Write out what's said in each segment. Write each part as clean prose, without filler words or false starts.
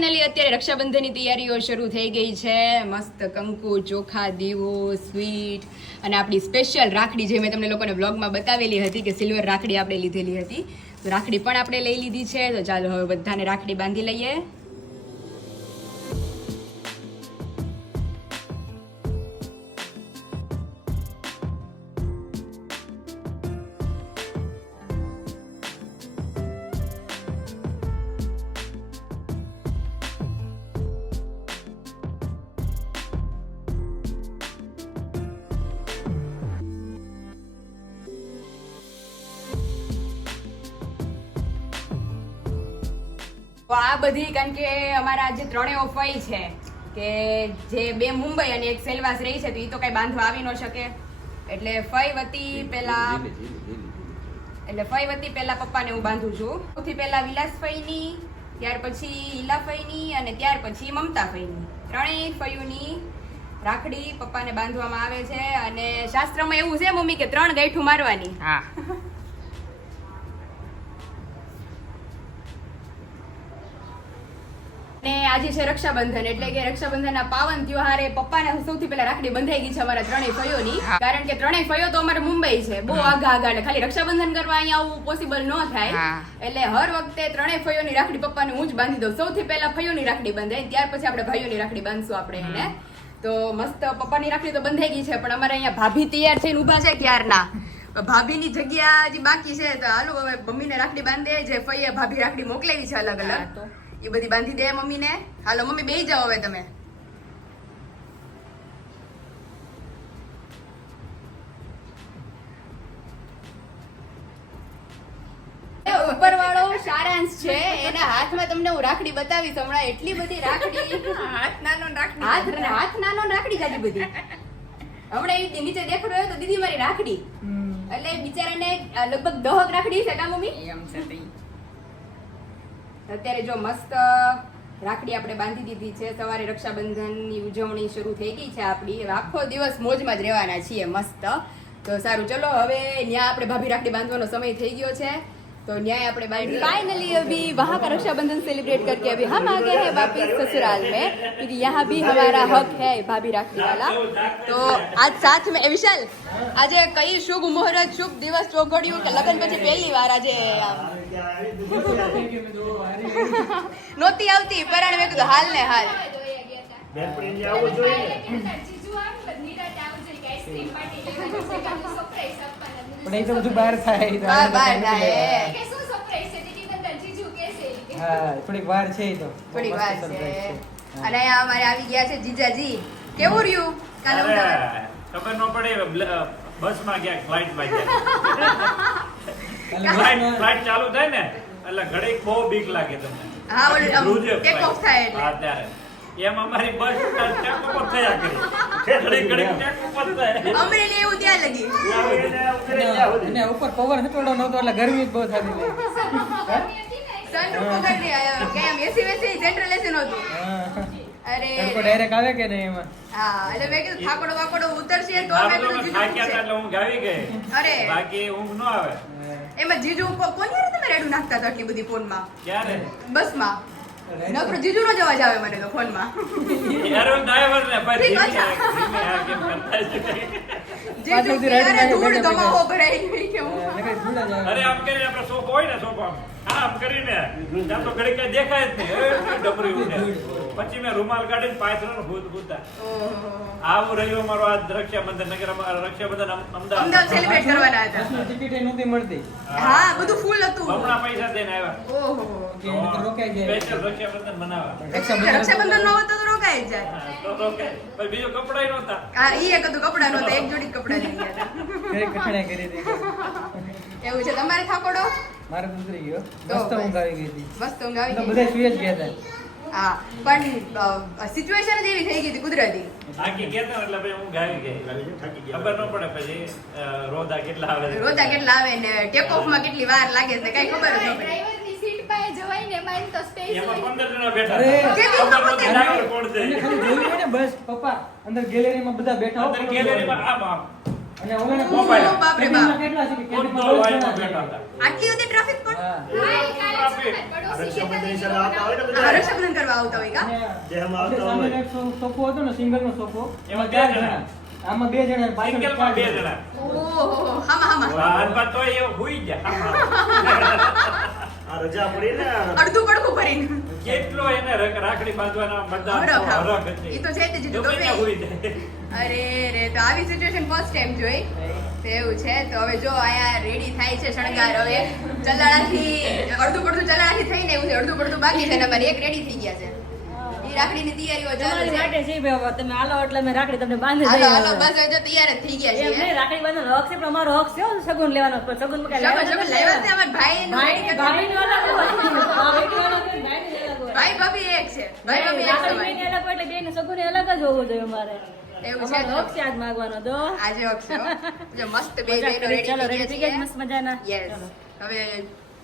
Finally અત્યારે રક્ષાબંધનની તૈયારીઓ શરૂ થઈ ગઈ છે. મસ્ત કંકુ, ચોખા, દીવો, સ્વીટ અને આપણી સ્પેશિયલ રાખડી જે મેં તમને લોકોને બ્લોગમાં બતાવેલી હતી કે સિલ્વર રાખડી આપણે લીધેલી હતી, તો રાખડી પણ આપણે લઈ લીધી છે. તો ચાલો હવે બધાને રાખડી બાંધી લઈએ. તો આ બધી કારણ કે અમારા જે ત્રણેય ફઈ છે કે જે બે મુંબઈ અને એક સેલવાસ રહી છે, તો એ તો કઈ બાંધવા આવી ન શકે. એટલે ફઈ વતી પહેલા પપ્પાને હું બાંધું છું. સૌથી પહેલા વિલાસ ફઈની, ત્યાર પછી ઈલા ફઈની અને ત્યાર પછી મમતા ફઈની, ત્રણેય ફઈઓની રાખડી પપ્પાને બાંધવામાં આવે છે. અને શાસ્ત્રમાં એવું છે મમ્મી કે 3 ગાંઠું મારવાની. હા. ને આજે છે રક્ષાબંધન, એટલે કે રક્ષાબંધનના પાવન તહેવારે પપ્પાને સૌથી પહેલા રાખડી બંધાઈ ગઈ છે અમારા ત્રણેય ફયોની. કારણ કે ત્રણેય ફયો તો અમારે મુંબઈ છે, બહુ આઘા એટલે ખાલી રક્ષાબંધન કરવા અહીંયા આવવું પોસિબલ ન થાય. એટલે હર વખતે ત્રણેય ફયોની રાખડી પપ્પાને હું જ બાંધી દઉં. સૌથી પહેલા ફયોની રાખડી બંધાય, ત્યાર પછી આપણે ભાઈઓની રાખડી બાંધશું આપણે એને. તો મસ્ત પપ્પાની રાખડી તો બંધાઈ ગઈ છે, પણ અમારે અહીંયા ભાભી તૈયાર થઈને ઊભા છે ક્યારના. ભાભીની જગ્યા હજી બાકી છે, તો હાલો હવે મમ્મીને રાખડી બાંધે. જે ફઈએ ભાભી રાખડી મોકલેલી છે અલગ અલગ, એ બધી બાંધી દે મમ્મીને. હાલો મમ્મી બેહી જાઓ હવે તમે. ઉપરવાળો સારાંશ છે, એના હાથમાં તમને હું રાખડી બતાવીશ હમણાં. એટલી બધી રાખડી, હાથ નાનો રાખડી જાજી બધી. હમણાં એ નીચે દેખાડો હોય તો દીદી મારી રાખડી, એટલે બિચારાને લગભગ 10 રાખડી છે કા મમ્મી? એમ છે. અત્યારે જો મસ્ત રાખડી આપણે બાંધી દીધી છે. સવારે રક્ષાબંધનની ઉજવણી શરૂ થઈ ગઈ છે આપણી. આખો દિવસ મોજમાં જ રહેવાના છીએ મસ્ત. તો સારું ચલો હવે ન્યા આપણે ભાભી રાખડી બાંધવાનો સમય થઈ ગયો છે, तो न्याय अपने बांधी. फाइनली अभी वहाँ का रक्षाबंधन सेलिब्रेट करके अभी हम आ गए हैं वापस ससुराल में, क्योंकि यहाँ भी हमारा हक है भाभी રાખડી वाला. तो आज साथ में विशाल આજે કઈ શુભ મુહૂર્ત શુભ દિવસ ચોઘડ્યું કે લગ્ન પછી પહેલી વાર આજે નહોતી આવતી પરાણ મેં કીધું હાલ ને હાલ પણ એ તો બધું બહાર થાય. હા થોડીક વાર છે, તો થોડીક વાર છે. અને અમારે આવી ગયા છે જીજાજી. કેવું રહ્યું કાલે? ખબર ન પડે, બસ માં ગયા, ફ્લાઇટ માં ગયા. ફ્લાઇટ ચાલુ થાય ને એટલે ઘડીક બહુ બીક લાગે તમને. હા ઓલું ટેક ઓફ થાય એટલે. હા ત્યારે એમ અમારી બસ ટેક ઓફ થયા કરી. ઘડીક ટેક ઓફ થાય. અમરેલી એવું ત્યાં લગી. અને ઉપર પવન હટોડો નહોતો એટલે ગરમી જ બહુ થતી હતી. સનરૂફ વગર ની કે એમ એસી વેસી સેન્ટ્રલ એસી નહોતું. અરે તડકો ડાયરેક્ટ આવે કે નહીં એમાં? હા એટલે મેં કીધું થાકડો વાકડો ઉતરશે તો મેં કીધું જીજુ થાક્યા હતા એટલે ઊંઘ આવી ગઈ. અરે બાકી ઊંઘ ન આવે. એમાં જીજુ કોની યાર તમે રેડું નાખતા હતા આટલી બધી ફોનમાં? ક્યારે? બસમાં. નકરો જીજુ નો જવાજ આવે મને તો ફોનમાં. યાર ડ્રાઈવર ને ભાઈ ધીમે આ કેમ કરતા છે? જીજુ અરે ધૂળ ધમાવો ભરાઈ ગઈ કે હું. અરે આમ કરીને આપણે સોફો હોય ને સોફા આમ કરીને આમ તો ઘડી કઈ દેખાય જ નહીં. ડબરી ઉડે. પછી મેં રૂમાલ કાઢીને પાથરણ હોતા. આવું રહ્યું અમારો આ રક્ષાબંધન. નગર અમારા રક્ષાબંધન અમદાવાદ સેલિબ્રેટ કરવાના હતા. ટિકિટ નહોતી મળતી. હા બધું ફૂલ હતું. હમણાં પૈસા દઈને આવ્યા. ઓહો રોકાઈ જાય. સ્પેશિયલ રક્ષાબંધન મનાવવા. રક્ષાબંધન નો હોતો તો રોકાઈ જ જાય. તો રોકાય. પણ બીજું કપડાય નહોતા. હા ઈ એક હતું કપડા નહોતા, એક જોડી કપડા લઈ ગયા હતા. ઘરે કઠણાઈ કરી હતી. એવું છે. તમારે થાકોડો? મારે ઉતરી ગયો. મસ્ત ઊંઘ આવી ગઈ હતી. મસ્ત ઊંઘ આવી તો ગઈ. બધા સુઈ જ ગયા હતા. હા પણ સિચ્યુએશન જ એવી થઈ ગઈ હતી કુદરતી. થાકી ગયા હતા એટલે પછી ઊંઘ આવી ગઈ. ખબર ન પડે પછી રોદા કેટલા આવે. રોતા કેટલા આવે ને ટેક ઓફ માં કેટલી વાર લાગે છે કઈ ખબર જ ન પડે. ડ્રાઈવરની સીટ પાસે જવાય ને એમાં તો સ્પેસ એમાં હોય. 15 જણા બેઠા અરે, હતા. કેવી ખબર ખબર નહોતી ડ્રાઈવર કોણ છે. એને ખાલી જોયું હોય ને બસ પપ્પા અંદર ગેલેરીમાં બધા બેઠા અંદર ગેલેરીમાં આમ આમ અને ઓલાને મોબાઈલ. ઓ બાપ રે બાપ. કેટલા છે કે ખુદ કેન્ટીનમાં તો 10 વાઈફમાં જણા બેઠા છે. હતા. આટલી બધી ટ્રાફિક પણ હા. મારી કાલે છે ને, પડોશી કહેતા હતા આ રક્ષાબંધન કરવા આવતા હોય કા અને જેમ આવતા આપણે સામે હોય. એક સોફો હતો ને સિંગલ નો સોફો એમાં એમાં બે 4 જણા. જણા આમાં 2 જણા પાછળ સિંગલમાં 2 4 જણા. ઓહો હામાં હાથમાં તોય એવું હુઈ ગયા. આ રજા પડી ને અડધું કડકું ભરીને કેટલો એને રાખડી બાંધવાના બધા હરખ હા. હરખ હતી. ઈ તો છે જ જીજુ, ગમે ત્યાં ગમે. હુઈ જાય. અરે રે તો આવી સિચ્યુએશન ફર્સ્ટ ટાઈમ જોઈ તો એવું છે તો હવે જો આયા રેડી થાય છે શણગાર હવે ચલાળાથી અડધું પડધું ચલાળાથી થઈને એવું છે અડધું પડધું બાકી છે ને અમારી એક રેડી થઈ ગયા છે ઈ રાખડીની તૈયારીઓ ચાલુ તમારી છે માટે છે બે હવે તમે આલો એટલે મેં રાખડી તમને બાંધી હાલો દઈએ હાલો હવે. બસ હવે જો તૈયાર જ થઈ ગયા એમ છીએ નહીં, રાખડી બાંધવાનો હક છે પણ અમારો હક છે હો સગુન લેવાનો પણ સગુનમાં કાંઈ શગન શગન લાવ્યા છે અમારા ભાઈ ભાઈનો અલગ હોય ભાઈનો અલગ હોય ભાઈનો અલગ હોય ભાઈ ભાભી એક છે ભાઈ ભાભી એક રાખડી સમાન. બેયની અલગ હોય એટલે બેયનું સગુન અલગ જ હોવું જોઈએ અમારે એવું છે અમારો હક છે આજ માંગવાનો તો આજે હક છે હો. જો મસ્ત બે મજાક બેનો કરી, ચાલો રેડી રેડી થઈ થઈ ગયા ગયા મસ્ત મજાના યસ ચાલો. હવે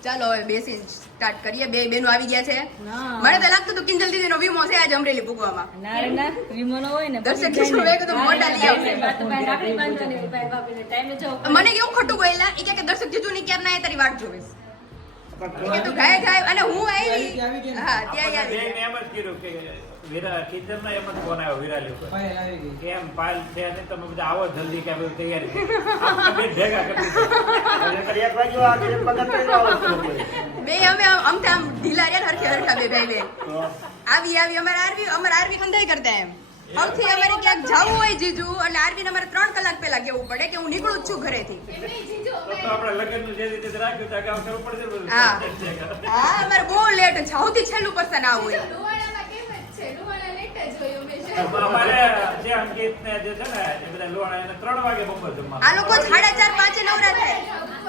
ચાલો હવે બેસી સ્ટાર્ટ કરીએ બે બેનો આવી ગયા છે ના. મને તો લાગતું હતું કિંજલ દીદીનો વીમો છે આજ અમરેલી પૂગવામાં ના રે ના વિમોનો હોય ને દર્શક પછી કિશોર ભાઈ કીધું મોઢા લઈ આવશે. વાત તો કાંઈ રાખડી બાંધવાની હોય, ભાઈ ભાભીને ટાઈમે જો મને કેવું ખોટું બોલ્યા ઈ કે દર્શક જીજુ ની ક્યારે ના તારી વાટ જોઈશ કે તું ગાય ગાય અને હું આવી હા ત્યાં આપણને આવી બેયને એમ જ કીધું કે વીરા કિચનનો એમ જ ફોન આવ્યો વિરાલી ઉપર. પાયલ આવી ગઈ કેમ પાલ છે ને તમે બધા આવો જલ્દી કે બધું તૈયારી કરો. આપણે બે ભેગા કરી દીધા. નકર એક વાગ્યો આ જે પગત કરીને આવો છો લોકોએ. બે અમે આમ તો આમ ઢીલા રહ્યા હરખે હરખા બે ભાઈ બેન તો આવી અમારે આરવી ખંધાઈ કરતા એમ સૌથી અમારે ક્યાંક જવું હોય જીજુ એટલે આરવીને અમારે 3 કલાક પહેલા કેવું પડે કે હું નીકળું જ છું ઘરેથી એમની જીજુ તો આપણે લગ્નનું જે રીતે રાખ્યું ત્યાં કામ કરવું પડશે બધું. હા. હા અમારે બહુ લેટ છે સૌથી છેલ્લું પર્સન આવું હોય લુવાણામાં કેમ જ છે લુવાણા લેટ જ હોય હંમેશા અમારે જે અંકિત ને જે છે ને એ બધા લોણા એને 3 વાગે બપોર જમવા. આ લોકો 4:30 5 નવરા થાય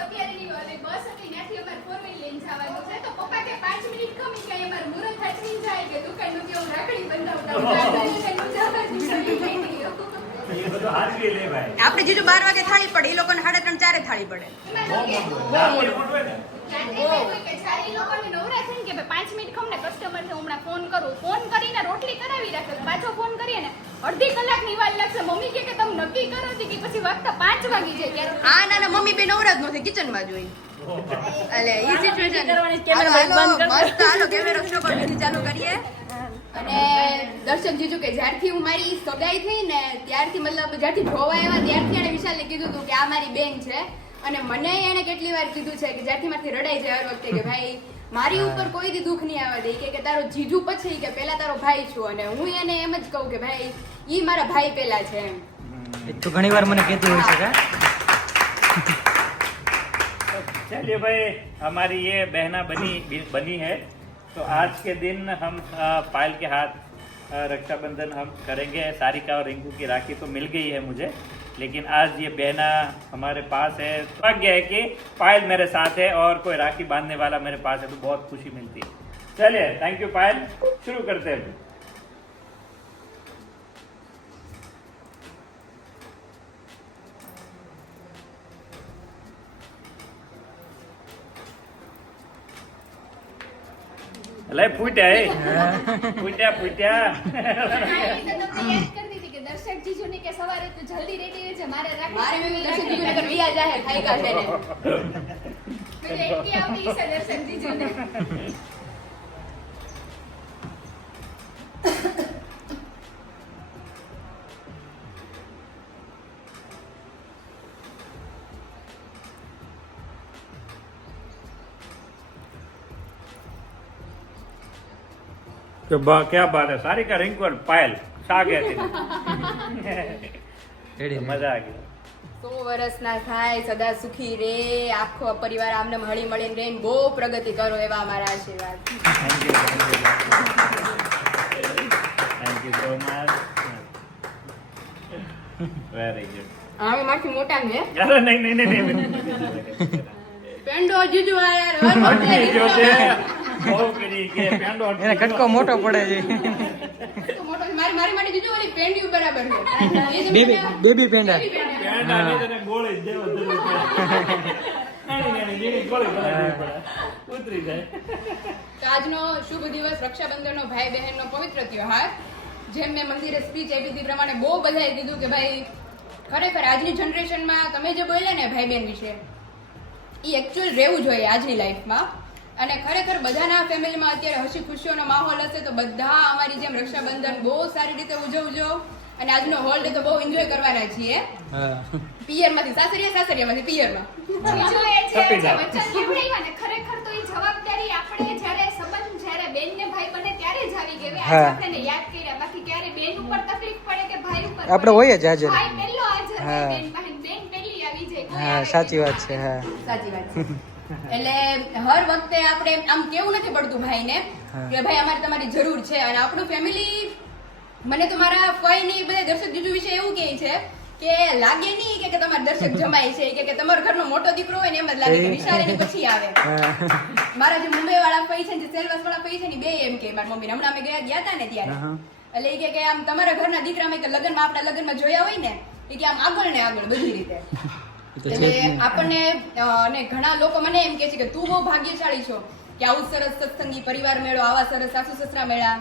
અત્યારેની ઓલી બસ હતી ત્યાંથી અમારે 4 વ્હીલ લઈને જવાનું છે તો પપ્પા કે 5 મિનિટ ખમી કે અમારે મુરત હાચવીને જાય કે દુકાનનું કે હું રાખડી બંધાવતા એ બધું હાજરી લે ભાઈ. આપણે જીજુ 12 વાગે થાળી પડે એ લોકોને 3:30 4 થાળી પડે નાનું મોટું હોય ને. ફોન કરીને રોટલી કરાવી રાખે પાછો ફોન કરીએ ને અડધી કલાકની વાર લાગશે મમ્મી કે તમે નક્કી કરો છો કે પછી વાગતા 5 વાગી જાય ત્યારે હા ના ના મમ્મી બે નવરા જ નથી કિચનમાં જોઈ એટલે ઈ સિચ્યુએશન કરવાની કેમેરા બંધ કરતા. મસ્ત હાલો કેમેરો શો કરવાની ચાલુ કરીએ અને દર્શક જીજુ કે જ્યારથી હું મારી સગાઈ થઈ ને ત્યારથી મતલબ જ્યારથી જોવા આવ્યા ત્યારથી એણે વિશાલને કીધું હતું કે આ મારી બેન છે અને મને એને કેટલી વાર કીધું છે કે જ્યારથી મારથી રડાઈ જાય હર વખતે કે ભાઈ મારી ઉપર કોઈ દી દુઃખ નહીં આવવા દે કે તારો જીજુ પછી કે પેલા તારો ભાઈ છું અને હું એને એમ જ કહું કે ભાઈ ઈ મારા ભાઈ પેલા છે એમ તો ઘણી વાર મને કહેતી હોય છે चलिए भाई हमारी ये बहना बनी है तो आज के दिन हम पायल के हाथ रक्षाबंधन हम करेंगे सारिका और रिंकू की राखी तो मिल गई है मुझे लेकिन आज ये बहना हमारे पास है लग गया है कि पायल मेरे साथ है और कोई राखी बांधने वाला मेरे पास है तो बहुत खुशी मिलती है चलिए थैंक यू पायल शुरू करते हैं અલે ફૂટ્યા એ ફૂટ્યા દર્શક જીજુને કે સવારે તું જલ્દી રેડી રહેજે મારે મારે રાખડી દર્શક જીજુ નગર વિયા જાહે ખાઈકા છે ને એટલે એટલી આવડી છે દર્શક જીજુને क्या बात है सारिका रिंकू और पायल छा गए थे मजा आ गया 100 વર્ષના થાય સદા સુખી રે આખો પરિવાર આમને હળી મળીને રહીને બહુ પ્રગતિ કરો એવા અમારા આશીર્વાદ thank you so much very good હવે મારથી મોટા ને अरे नहीं પેન્ડો જીજુ આ યાર હર વખતે जो છે બહુ કરી કે પેંડો એને કટકો મોટો પડે છે તો મોટો છે. મારી માટે જીજુ વાળી પેન્ડ્યું બરાબર છે એ જે બેબી મને- બેબી પેંડા બેબી પેંડા. પેંડ આને તને ગોળે જ દેવો જરૂર છે નાની જેની ગોળી બનાવી પડે ઉતરી જાય તો આજનો શુભ દિવસ રક્ષાબંધનનો ભાઈ બહેનનો પવિત્ર તહેવાર જેમ મેં મંદિરે સ્પીચ આપી હતી પ્રમાણે બહુ બધાએ કીધું કે ભાઈ ખરેખર આજની જનરેશનમાં તમે જે બોલ્યા ને ભાઈ બહેન વિશે એ એકચ્યુઅલ રહેવું જોઈએ આજની લાઈફમાં. અને ખરેખર બધાના ફેમિલીમાં અત્યારે હસી ખુશીઓનો માહોલ હશે તો બધા અમારી જેમ રક્ષાબંધન બહુ સારી રીતે ઉજવજો. અને આજનો હોલિડે તો બહુ એન્જોય કરવાના છીએ. પિયરમાંથી સાસરિયામાંથી પિયરમાં. બીજું એ છે જે વચન નિભાવ્યા ને, ખરેખર તો એ જવાબદારી આપણે જ્યારે સંબંધ જ્યારે બેન ને ભાઈ બને ત્યારે જ આવી ગઈ. આજે આપણે એને યાદ કર્યા, બાકી ક્યારે બેન ઉપર તકલીફ પડે કે ભાઈ ઉપર આપણે હોય જ હાજર. ભાઈ પહેલો હાજર હોય, બેન પહેલી આવી જાય. કોઈ આવે સાચી વાત છે. સાચી વાત છે. એટલે હર વખતે આપણે આમ કેવું નથી પડતું ભાઈને કે ભાઈ અમારે તમારી જરૂર છે. અને આપણું ફેમિલી, મને તો મારા ફઈની બધા દર્શક જીજુ વિશે એવું કહે છે કે લાગે નહીં કે તમારા દર્શક જમાય છે કે તમારો ઘરનો મોટો દીકરો હોય ને એમ જ લાગે કે વિશાલ એની પછી આવે. મારા જે મુંબઈ વાળા ફઈ છે, જે સેલવાસ વાળા ફઈ છે ને, બે એમ કે મારી મમ્મી હમણાં અમે ગયા હતા ને ત્યારે એટલે એ કે આમ તમારા ઘરના દીકરામાં કે લગ્નમાં આપણા લગ્નમાં જોયા હોય ને એ કે આમ આગળ ને આગળ બધી રીતે. એટલે આપણને અને ઘણા લોકો મને એમ કે છે કે તું બહુ ભાગ્યશાળી છો કે આવું સરસ સત્સંગી પરિવાર મેળો, આવા સરસ સાસુ સસરા મેળા.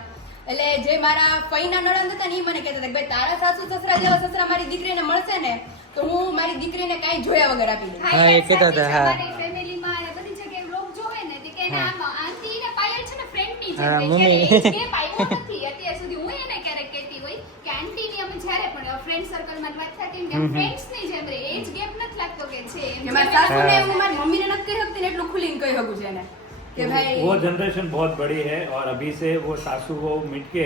એટલે જે મારા ફઈના નણંદ હતા ને એ મને કહેતા હતા કે ભાઈ તારા સાસુ સસરા જેવા સસરા મારી દીકરીને મળશે ને તો હું મારી દીકરીને કાંઈ જોયા વગર આપી દઉં. હા, એ કહેતા હતા. હા, મારી ફેમિલીમાં અને બધી જગ્યાએ લોક જોવે ને તે કે આમ આંટી ને પાયલ છે ને ફ્રેન્ડની છે. હા, એટલે કે પાયલ નથી અત્યાર સુધી. હું એને ક્યારેક કહેતી હોય કે આંટી ની અમે જ્યારે પણ ફ્રેન્ડ સર્કલમાં વાત થતી ને તેમ ફ્રેન્ડ્સ ની જેમ રે. એજ ગેપ નથી લાગતો કે છે એમ. કે મારી સાસુને હું મારી મમ્મીને નથી કહી શકતી ને એટલું ખુલીને કહી શકું છે એને કે ભાઈ वो जनरेशन बहुत बड़ी है और अभी से वो सासू वो मिट के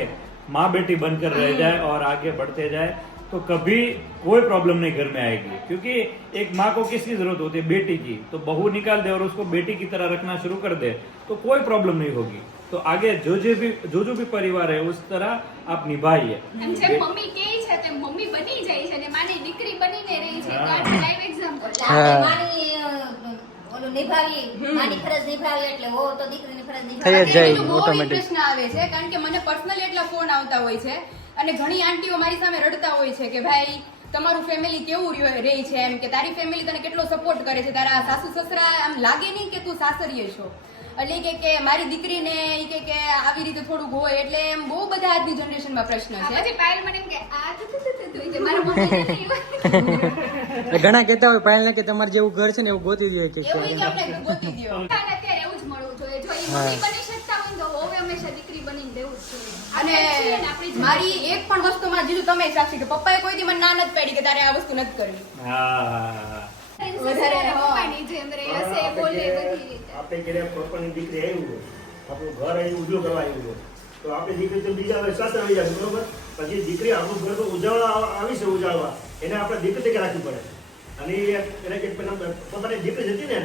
माँ बेटी बनकर रह जाए और आगे बढ़ते जाए तो कभी कोई प्रॉब्लम नहीं घर में आएगी. क्योंकि एक माँ को किसकी जरूरत होती है? बेटी की. तो बहू निकाल दे और उसको बेटी की तरह रखना शुरू कर दे तो कोई प्रॉब्लम नहीं होगी. तो आगे जो भी परिवार है उस तरह आप निभाइए. અને જેમ મમ્મી કહે છે તેમ મમ્મી બની જાય છે અને માની દીકરી બનીને રહી છે. તો આ લાઈવ એક્ઝામ્પલ. ઓલું નિભાવી, માની ફરજ નિભાવી એટલે હો તો દીકરીની ફરજ થઈ જ નિભાવી. જાય. બીજું બહુ automatic. interest ના આવે છે કારણ કે મને પર્સનલી એટલા ફોન આવતા હોય છે અને ઘણી આંટીઓ મારી સામે રડતા હોય છે કે ભાઈ તમારું ફેમિલી કેવું રહે છે, એમ કે તારી ફેમિલી તને કેટલો સપોર્ટ કરે છે, તારા સાસુ સસરા આમ લાગે નહીં કે તું સાસરીએ છો. એટલે ઈ કે મારી દીકરીને ઈ કે આવી રીતે થોડુંક હોય. એટલે એમ બહુ બધા આજની જનરેશનમાં પ્રશ્ન છે. પછી પાયલ મને એમ કે આ તો મારા મમ્મી નહીં હોય. એટલે ઘણા કહેતા હોય પાયલ ને કે તમારે જેવું ઘર છે ને એવું ગોતી દે કે એવું ઈ કે આપણે ગોતી દ્યો. અત્યારે એવું જ મળવું જોઈએ. જો એ મમ્મી બની શકતા હોય તો હવે હંમેશા દીકરી બનીને દેવું જ જોઈએ. અને આપણે છીએ ને, આપણી મારી એક પણ વસ્તુમાં જીજુ તમે સાક્ષી કે પપ્પાએ કોઈ દી મને ના નથી પાડી કે તારે આ વસ્તુ નથી કરવી. હા, વધારે, હા. પપ્પાની જેમ રહે, હસે, બોલે, બધી રીતે. આપણે ઘરે પપ્પાની દીકરી આવ્યું હોય, આપણું ઘર અહીં ઉજળું કરવા આવ્યું હોય તો આપણી દીકરી તો બીજા હવે સાસરે આવી જાય બરોબર. પછી દીકરી આપણું ઘર તો ઉજાળવા આવી છે ઉજાળવા, એને આપણે દીકરી તરીકે રાખવી પડે. અને એને કે પોતાની દીકરી જતી ને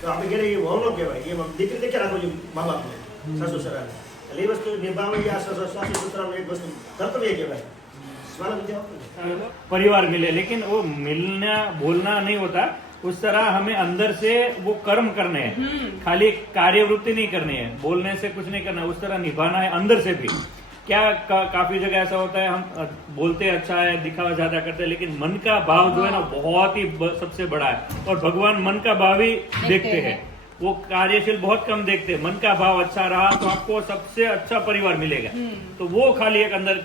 તો આપણે ઘરે એ વહુ ન કહેવાય, એ દીકરી તરીકે રાખવું જોઈએ મા બાપને, સાસુ સસરાને. એટલે એ વસ્તુ નિભાવવી આ સાસુ સસરાનું એક વસ્તુ કર્તવ્ય કહેવાય. परिवार मिले लेकिन वो मिलना बोलना नहीं होता. उस तरह हमें अंदर से वो कर्म करने हैं, खाली कार्यवृत्ति नहीं करनी है, बोलने से कुछ नहीं करना है, उस तरह निभाना है अंदर से भी. क्या काफी जगह ऐसा होता है हम बोलते अच्छा है, दिखावा ज्यादा करते हैं, लेकिन मन का भाव जो है ना बहुत ही सबसे बड़ा है. और भगवान मन का भाव ही देखते हैं, वो कार्यशील बहुत कम देखते हैं. मन का भाव अच्छा रहा तो आपको सबसे अच्छा परिवार मिलेगा. तो वो खाली एक अंदर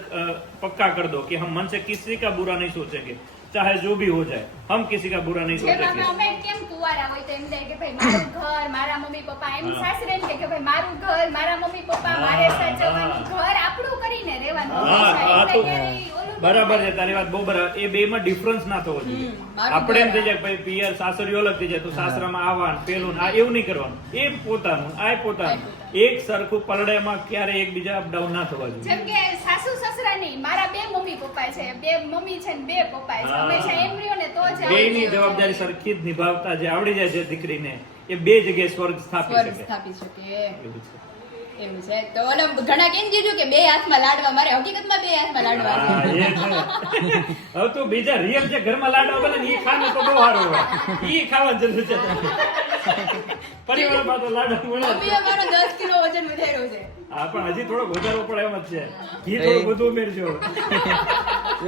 पक्का कर दो कि हम मन से किसी का बुरा नहीं सोचेंगे, चाहे जो भी हो जाए, हम किसी का बुरा नहीं જેમ सोचेंगे. અમે કેમ કુંવારા હોય તો એમ થાય કે ભાઈ મારું ઘર, મારા મમ્મી પપ્પા, એમ સાસરે એમ કે ભાઈ મારું ઘર, મારા મમ્મી પપ્પા, મારે સાચવવાનું, ઘર આપણું કરીને રહેવાનું. હા, એટલે તો ક્યારેય ઓલું બરાબર છે, તારી વાત બહુ બરાબર. એ બે માં ડિફરન્સ ના થવો જોઈએ. મારું આપણે એમ ઘર. થઈ જાય ભાઈ પિયર સાસરીઓ અલગ થઈ જાય તો સાસરામાં આવવાનું પેલું આ એવું નહીં કરવાનું. એ પોતાનું આ પોતાનું એક સરખું પલડામાં ક્યારે એકબીજા અપડાઉન ના થવા જોઈએ. જેમ કે સાસુ સસરા નહીં, મારા બે મમ્મી પપ્પા છે, બે મમ્મી છે ને બે પપ્પા છે, હંમેશા એમ રહ્યો ને તો જ બેયની જવાબદારી સરખી જ નિભાવતા જે આવડી જાય છે દીકરીને, એ બે જગ્યાએ સ્વર્ગ સ્થાપી સ્વર્ગ શકે. સ્થાપી શકે એવું છે. એવું છે. તો ઓલા ઘણા કેમ કીધું કે બે હાથમાં લાડવા, મારે હકીકતમાં બે હાથમાં લાડવા છે. હા, એ છે. હવે તો બીજા રિયલ જે ઘરમાં લાડવા બને ને એ ખાને તો બહુ સારું હોય. ઈ ખાવાની જરૂર છે. પરિવારમાં તો લાડવા મળે જ. મમ્મીએ મારો 10 કિલો વજન વધાર્યો છે. હા, પણ હજી થોડોક વધારવો પડે એમ જ છે. ઘી થોડું બધું ઉમેરજો.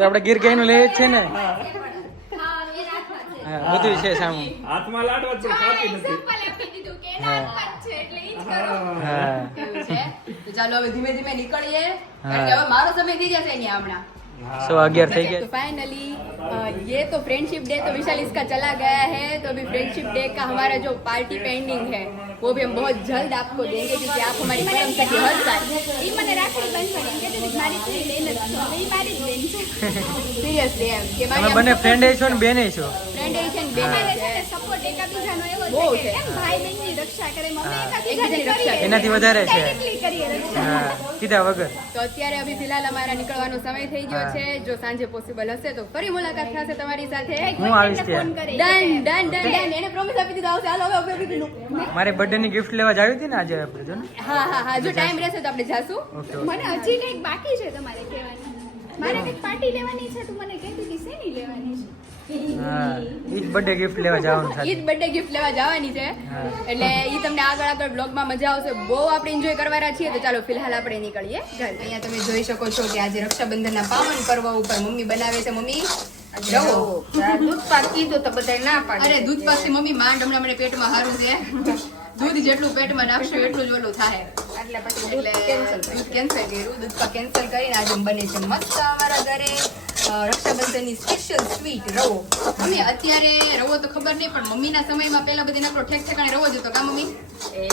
આપણે ગીર ગાયનું લઈએ જ છે ને. હા, એ રાખવા છે. હા, બધું છે સામે. હાથમાં લાડવા જ પણ ખાતી નથી. એક્ઝામ્પલ આપી દીધું કે એના હાથમાં જ છે એટલે ઈ જ કરો. હા, એવું છે. તો ચાલો હવે ધીમે ધીમે નીકળીએ કારણ કે હવે મારો સમય થઈ જશે ને હમણાં. 11 થઈ तो ગયા. फाइनली ये तो फ्रेंडशिप डे तो विशाल इसका चला गया है, तो अभी फ्रेंडशिप डे का हमारा जो पार्टी पेंडिंग है वो भी हम बहुत जल्द आपको देंगे, क्योंकि आप हमारी परम सखी हर साल ઈ મને રાખડી બાંધવાની કહેતી હતી, મારી કોઈ બેન જ છે. ઈ મારી જ બેન છે. સિરિયસली એમ કે તમે બંને ફ્રેન્ડ છો ને બેન છો. ફ્રેન્ડ છે ને બેન અમારે છે. છે ને સપોર્ટ એકાબીજાનો એવો બહુ છે કે છે. કેમ ભાઈ બહેનની રક્ષા કરે, મમ્મી એકબીજાની એકાબીજાની રક્ષા કરીએ. એનાથી વધારે છે. Directly કરીએ રક્ષા. હા કીધા વગર. તો અત્યારે અભી ફિલહાલ અમારા નીકળવાનો સમય થઈ ગયો છે. જો સાંજે પોસિબલ હશે તો ફરી મુલાકાત થશે તમારી સાથે. હું આવીશ ફોન ત્યાં. કરી ડન ડન ડન ડન એને પ્રોમિસ આપી દીધો આવશે. હાલો હવે બેબીનું. મારે બર્થડે ની ગિફ્ટ લેવા જાવી હતી ને આજે આપણે જો ને. હા હા હા, જો ટાઈમ રહેશે તો આપણે જાશું. ઓકે મને હજી કંઈક બાકી છે તમારે કહેવાની. મારે કંઈક પાર્ટી લેવાની છે, તું મને કહેતી હતી શેની લેવાની છે? હા ઈ જ બર્થડે ગિફ્ટ લેવા જવાનું ઈ જ સાથે. બર્થડે ગિફ્ટ લેવા જવાની છે. હા. એટલે ઈ તમને આગળ આગળ બ્લોગમાં મજા આવશે. બહુ આપણે એન્જોય કરવાના છીએ. તો ચાલો ફિલહાલ આપણે નીકળીએ. અહીંયા તમે જોઈ શકો છો કે આજે રક્ષાબંધનના પાવન પર્વ ઉપર મમ્મી બનાવે છે. મમ્મી રવો. દૂધ પાક કીધું તો બધાય ના પાડે. અરે દૂધ પાકથી મમ્મી માંડ હમણાં મને પેટમાં હારું છે. દૂધ જેટલું પેટમાં નાખશું એટલું જ ઓલું થાય. એટલે પછી એટલે દૂધ કેન્સલ દૂધ કેન્સલ કર્યું. દૂધ પાક કેન્સલ કરીને આજે બને છે મસ્ત અમારા ઘરે રક્ષાબંધનની સ્પેશિયલ સ્વીટ રવો. મમ્મી અત્યારે રવો તો ખબર નહીં, પણ મમ્મીના સમયમાં પહેલા બધી નકરો ઠેક ઠેકાણે રવો જ હતો કા મમ્મી? એ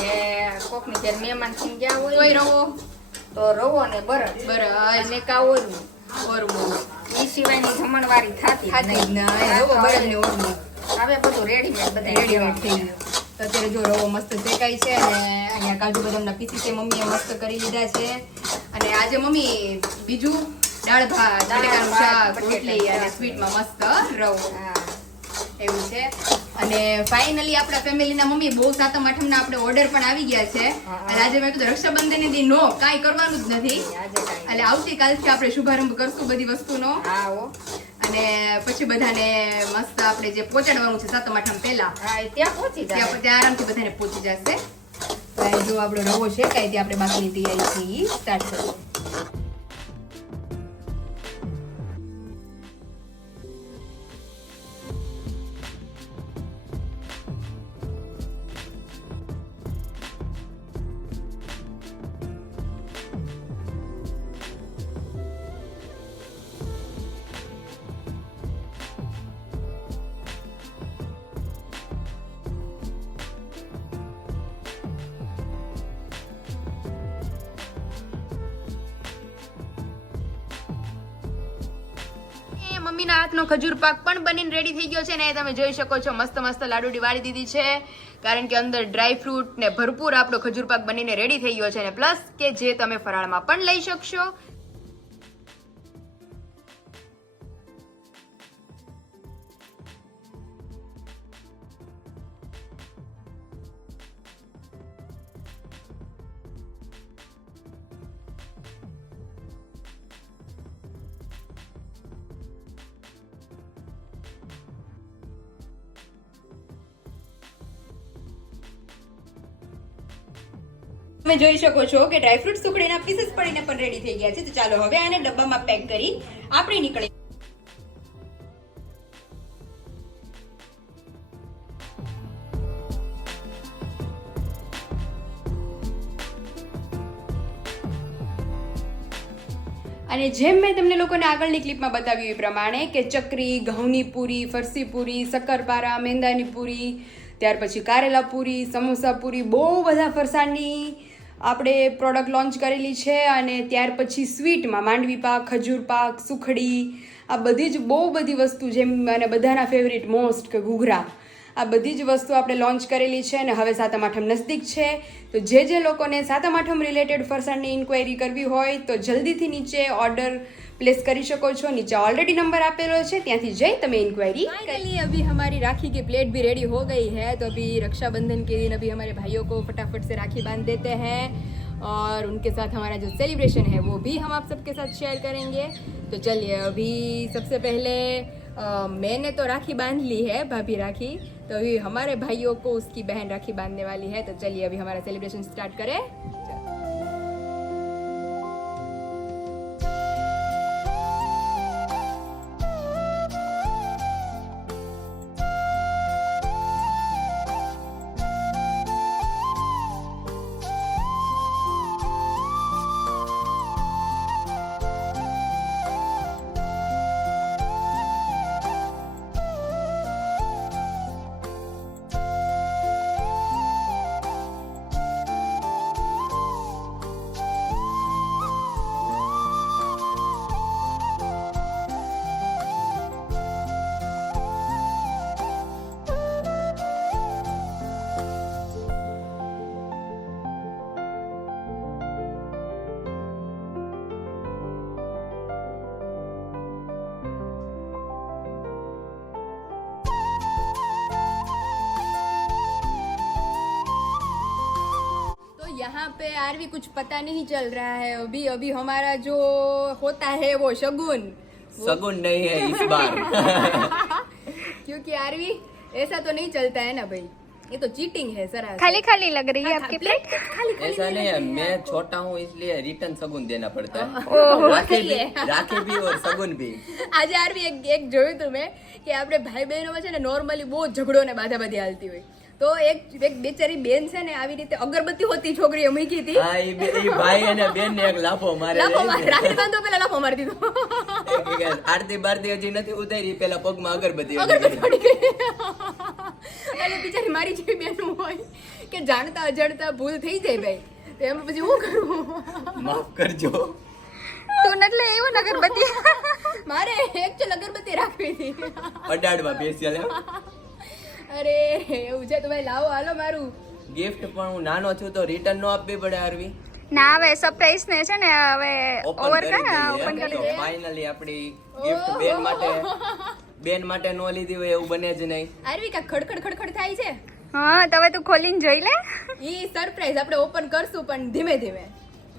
કોકની ઘેર મહેમાન થઈ ગયા હોય તોય ને, રવો તો રવો ને બરફ બરસ અને કા ઓરું ઓરવું ઈ સિવાયની જમણવારી થાતી જ ખાતી જ નહીં. ના રવો બરસ ને ઓરવું હવે બધું રેડીમેડ બધા રેડીમેડ થઈ ગયું. તો અત્યારે જો રવો મસ્ત શેકાય છે અને અહીંયા કાજુ બદામના પીસી છે મમ્મીએ મસ્ત કરી લીધા છે. અને આજે મમ્મી બીજું દાળ ભાત, બટેકાનું શાક, રોટલી અને સ્વીટમાં મસ્ત રવો એવું છે. અને ફાઇનલી આપણા ફેમિલીના મમ્મી બહુ સાતમ આઠમના આપણે ઓર્ડર પણ આવી ગયા છે. અને આજે મેં કીધું રક્ષાબંધન દી નો કાંઈ કરવાનું જ નથી. એટલે આવતીકાલથી આપણે શુભારંભ કરશું બધી વસ્તુનો. હા હો. અને પછી બધાને મસ્ત આપણે જે પહોંચાડવાનું છે સાતમ આઠમ પહેલા હા એ ત્યાં પહોંચી જાય. ત્યાં આરામથી બધાને પહોંચી જશે. તો અહીં જો આપણો રવો છે કાંઈ આપણે બાકીની તૈયારી સ્ટાર્ટ કરીએ. મમ્મીના હાથનો ખજૂર પાક પણ બનીને રેડી થઈ ગયો છે ને તમે જોઈ શકો છો મસ્ત મસ્ત લાડુડી વાળી દીધી છે, કારણ કે અંદર ડ્રાય ફ્રૂટ ને ભરપૂર આપણો ખજૂર પાક બનીને રેડી થઈ ગયો છે ને પ્લસ કે જે તમે ફરાળમાં પણ લઈ શકશો. તમે જોઈ શકો છો કે ડ્રાયફ્રૂટ સુકડીના પીસીસ પડીને પણ રેડી થઈ ગયા છે. તો ચાલો હવે આને ડબ્બામાં પેક કરી આપણે નીકળી. અને જેમ મેં તમને લોકોને આગળની ક્લિપમાં બતાવ્યું એ પ્રમાણે કે ચકરી, ઘઉંની પૂરી, ફરસી પૂરી, શક્કરપારા, મેંદાની પૂરી, ત્યાર પછી કારેલા પૂરી, સમોસા પૂરી, બહુ બધા ફરસાણની આપણે પ્રોડક્ટ લોન્ચ કરેલી છે. અને ત્યાર પછી સ્વીટમાં માંડવી પાક, ખજૂર પાક, સુખડી, આ બધી જ બહુ બધી વસ્તુ જેમ અને બધાના ફેવરિટ મોસ્ટ કે ઘૂઘરા, આ બધી જ વસ્તુ આપણે લોન્ચ કરેલી છે. અને હવે સાતમ આઠમ નજદીક છે, તો જે લોકોને સાતમ આઠમ રિલેટેડ ફરસાણની ઇન્ક્વાયરી કરવી હોય તો જલ્દીથી નીચે ઓર્ડર प्लेस કરી શકો છો. नीचे ऑलरेडी नंबर આપેલો છે, ત્યાંથી જઈ તમે इंक्वायरी. फाइनली अभी हमारी राखी की प्लेट भी रेडी हो गई है. तो अभी रक्षाबंधन के दिन अभी हमारे भाइयों को फटाफट से राखी बांध देते हैं और उनके साथ हमारा जो सेलिब्रेशन है वो भी हम आप सबके साथ शेयर करेंगे. तो चलिए अभी सबसे पहले मैंने तो राखी बांध ली है, भाभी राखी, तो अभी हमारे भाइयों को उसकी बहन राखी बांधने वाली है. तो चलिए अभी हमारा सेलिब्रेशन स्टार्ट करें. पे आरवी कुछ पता नहीं चल रहा है अभी अभी हमारा जो होता है वो शगुन सगुन नहीं है इस बार क्योंकि आरवी ऐसा तो नहीं चलता है ना भाई, ये तो चीटिंग है सर। खाली खाली लग रही है आपकी प्लेट। ऐसा नहीं है, मैं छोटा हूँ इसलिए रिटर्न सगुन देना पड़ता है। ओह, राखी सही है। भी राखी भी और सगुन भी। આજે આરવી એક જોયું તું મેં કે આપણે ભાઈ બહેનોમાં છે ને નોર્મલી બહુ ઝઘડો ને બાધા બાધી હાલતી હોય, તો એક બેચારી બેન છે ને આવી રીતે અગરબત્તી હોતી છોકરીએ મૂકી હતી, હા એ ભાઈ અને બેન ને એક લાફો મારે લાફો રાખડી બાંધો પેલા લાફો મારી દીધો, આરતી બારતી હજી નથી ઉતારી પેલા પગમાં અગરબત્તી અગરબત્તી પડી ગઈ. એટલે બિચારી મારી જેવી બેન હોય કે જાણતા અજાણતા ભૂલ થઈ જાય ભાઈ, તો એમાં પછી હું કરું? માફ કરજો. તું એટલે એવું અગરબત્તી મારે એકચુઅલ અગરબત્તી રાખવી હતી. અડાડવા સ્પેશિયલ અરે એવું છે તો ભાઈ લાવો હાલો મારું ગિફ્ટ પણ હું નાનો છું તો રિટર્ન નો આપવી પડે આરવી. ના હવે સરપ્રાઈઝ ને છે ને હવે ઓપન ઓવર કરી કર દઈએ ઓપન કરી તો દે. ફાઇનલી આપણી ગિફ્ટ બેન માટે નો લીધી હોય એવું બને જ નહીં. આરવી કા ખડખડ ખડખડ થાય છે, હા તો હવે તું ખોલીને જોઈ લે. ઈ સરપ્રાઈઝ આપણે ઓપન કરશું પણ ધીમે ધીમે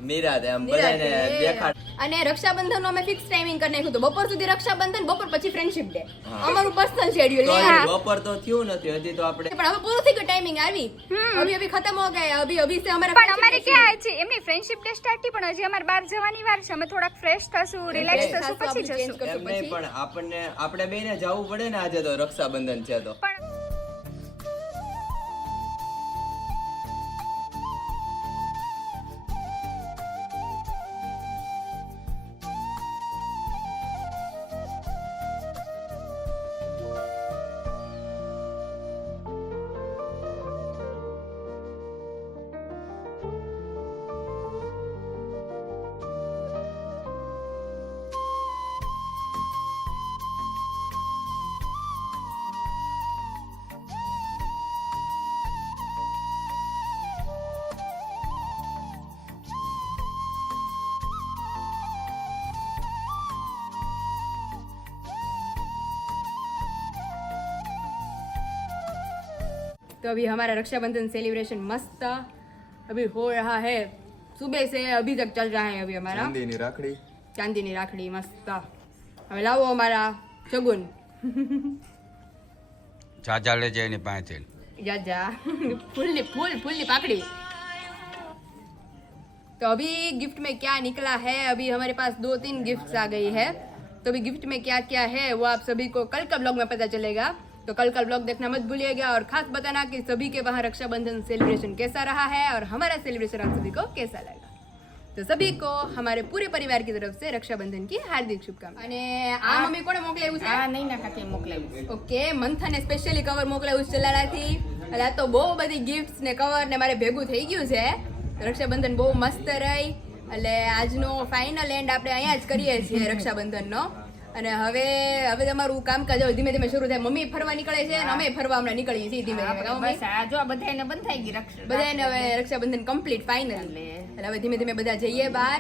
નિરાતે આમ બધાને દેખાડ. અને રક્ષાબંધન નું અમે ફિક્સ ટાઈમિંગ કરી નાખ્યું હતું, બપોર સુધી રક્ષાબંધન, બપોર પછી ફ્રેન્ડશિપ ડે, અમારું પર્સનલ તો શેડ્યુલ. હજી બપોર તો થયું નથી હજી તો આપણે પણ હવે પૂરું થઈ ગયું ટાઈમિંગ આવી, અભી અભી ખતમ હો ગયા, અભી અભી से हमारा પણ અમારે ક્યાં છે એમની ફ્રેન્ડશિપ ડે સ્ટાર્ટ થી, પણ હજી અમારે બહાર જવાની વાર છે. અમે થોડાક ફ્રેશ થશું, રિલેક્સ થશું, પછી જશું. એમ નહીં પણ આપણે બેને જવું પડે ને આજે તો રક્ષાબંધન છે તો. પણ तो अभी हमारा रक्षाबंधन सेलिब्रेशन मस्त अभी हो रहा है, सुबह से अभी तक चल रहा है अभी हमारा ચાંદીની રાખડી. चांदी राखड़ी मस्त. હવે લાવો અમારા શગુન. ચાચા લે જઈને પાંચે जा जा फूलनी पाकड़ी. तो अभी गिफ्ट में क्या निकला है, अभी हमारे पास 2-3 गिफ्ट्स आ गई है, तो अभी गिफ्ट में क्या क्या है वो आप सभी को कल का ब्लॉग में पता चलेगा, तो कल का ब्लॉग देखना मत भूलिएगा. और खास बताना कि सभी के वहाँ रक्षाबंधन सेलिब्रेशन कैसा रहा है और हमारा सेलिब्रेशन आप सभी को कैसा लगा. तो सभी को हमारे पूरे परिवार की तरफ से रक्षाबंधन की हार्दिक शुभकामनाएं. અને આ મમ્મી કોણે મોકલાવ્યું છે? આ નહીં ના કાકે મોકલાવ્યું. ઓકે, મંથને સ્પેશિયલી કવર મોકલાવ્યું છે ચલાડાથી. એટલે આ તો બહુ બધી ગિફ્ટ્સ ને કવર ને મારે ભેગું થઈ ગયું છે. રક્ષાબંધન બહુ મસ્ત રહી. એટલે આજનો ફાઇનલ એન્ડ આપણે અહીંયા જ કરીએ છીએ રક્ષાબંધનનો. અને હવે તમારું કામકાજ હવે ધીમે ધીમે શરૂ થાય. મમ્મી ફરવા નીકળે છે અને અમે ફરવા હમણાં નીકળીએ છીએ ધીમે ધીમે. બસ આ જો બધાને બંધ થઈ ગઈ રક્ષા. બધાને હવે રક્ષાબંધન કમ્પ્લીટ ફાઇનલ. એટલે હવે ધીમે ધીમે બધા જઈએ બહાર.